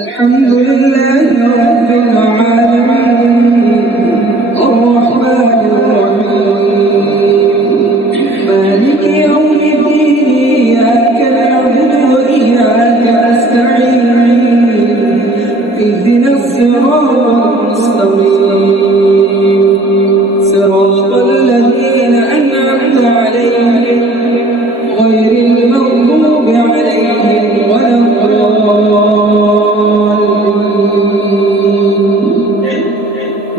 الحمد لله رب العالمين الرحمن الرحيم مالك يوم الدين إياك نعبد وإياك نستعين اهدنا الصراط المستقيم صراط الذين أنعمت عليهم غير المغضوب عليهم ولا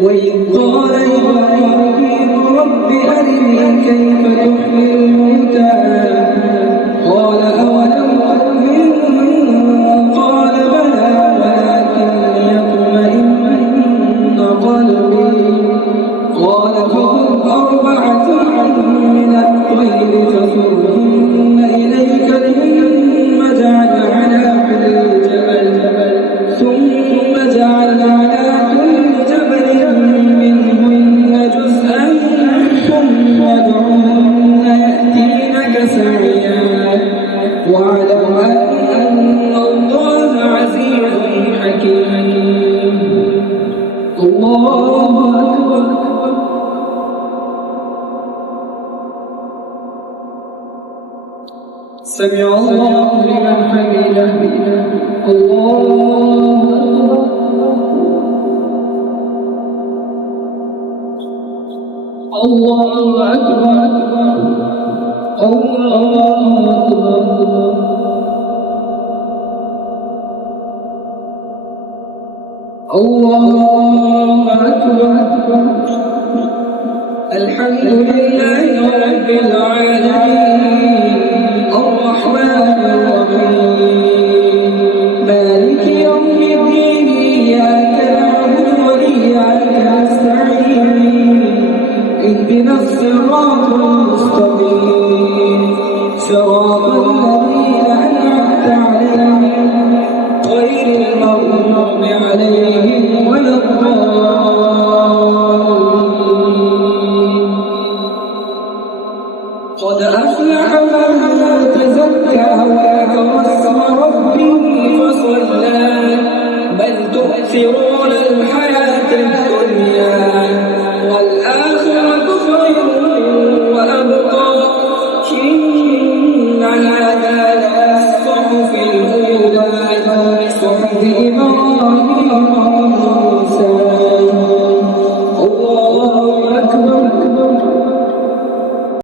وإذ قال إبراهيم رب أرني كيف تحيي الموتى قال أولم تؤمن قال بلى ولكن ليطمئن قلبي قال فخذ أربعة من الطير فصرهن إليك ثم اجعل على كل جبل منهن جزءا ثم ادعهن يأتينك سعيا واعلم أن الله عزيز حكيم. الله أكبر. سمع الله لمن حمده. الله أكبر. الله أكبر. الله أكبر. الحمد لله رب العالمين الرحمن الرحيم مالك يوم الدين إياك نعبد وإياك نستعين اهدنا الصراط المستقيم صراط